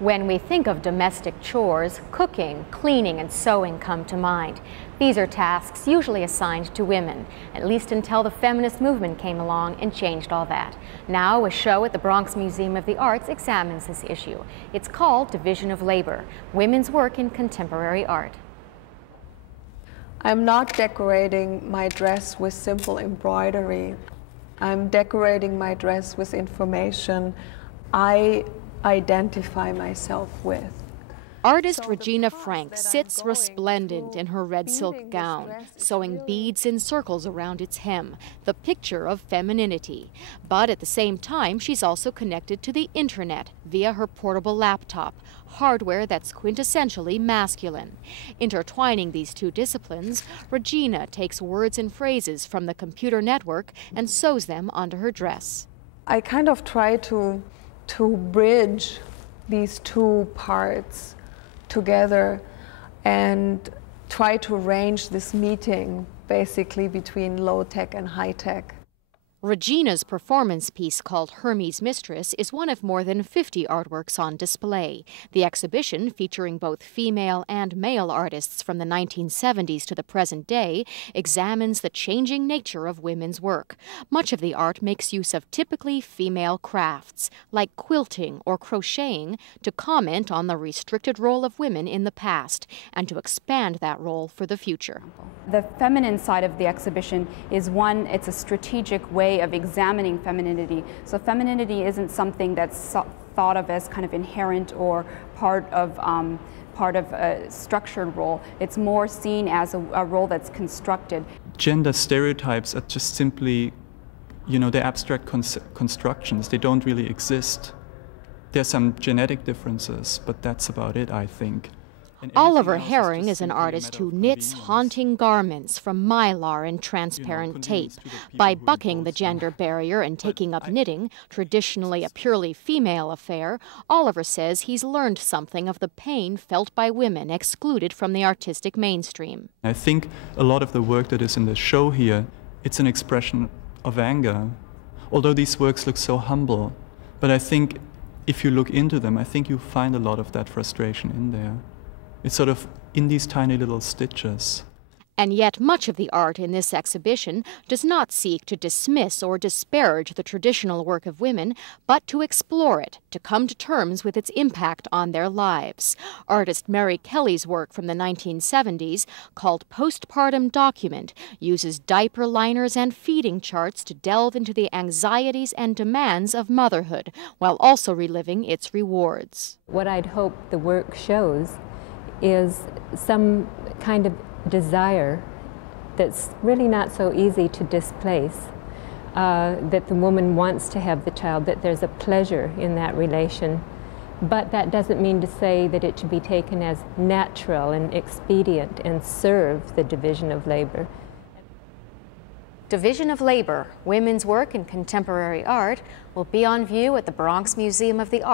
When we think of domestic chores, cooking, cleaning, and sewing come to mind. These are tasks usually assigned to women, at least until the feminist movement came along and changed all that. Now, a show at the Bronx Museum of the Arts examines this issue. It's called Division of Labor: Women's Work in Contemporary Art. I'm not decorating my dress with simple embroidery. I'm decorating my dress with information I identify myself with. Artist Regina Frank sits resplendent in her red silk gown, sewing beads in circles around its hem, the picture of femininity. But at the same time, she's also connected to the internet via her portable laptop, hardware that's quintessentially masculine. Intertwining these two disciplines, Regina takes words and phrases from the computer network and sews them onto her dress. I kind of try to bridge these two parts together and try to arrange this meeting basically between low-tech and high-tech. Regina's performance piece, called Hermes Mistress, is one of more than 50 artworks on display. The exhibition, featuring both female and male artists from the 1970s to the present day, examines the changing nature of women's work. Much of the art makes use of typically female crafts, like quilting or crocheting, to comment on the restricted role of women in the past and to expand that role for the future. The feminine side of the exhibition is one, it's a strategic way of examining femininity. So femininity isn't something that's thought of as kind of inherent or part of a structured role. It's more seen as a role that's constructed. Gender stereotypes are just simply, they're abstract constructions. They don't really exist. There's some genetic differences, but that's about it, I think. Oliver Herring is an artist who knits haunting garments from mylar and transparent tape. By bucking the gender barrier and taking up knitting, traditionally a purely female affair, Oliver says he's learned something of the pain felt by women excluded from the artistic mainstream. I think a lot of the work that is in the show here, it's an expression of anger. Although these works look so humble, but I think if you look into them, I think you find a lot of that frustration in there. It's sort of in these tiny little stitches. And yet much of the art in this exhibition does not seek to dismiss or disparage the traditional work of women, but to explore it, to come to terms with its impact on their lives. Artist Mary Kelly's work from the 1970s, called Postpartum Document, uses diaper liners and feeding charts to delve into the anxieties and demands of motherhood, while also reliving its rewards. What I'd hope the work shows is some kind of desire that's really not so easy to displace, that the woman wants to have the child, that there's a pleasure in that relation. But that doesn't mean to say that it should be taken as natural and expedient and serve the division of labor. Division of Labor: Women's Work in Contemporary Art will be on view at the Bronx Museum of the Arts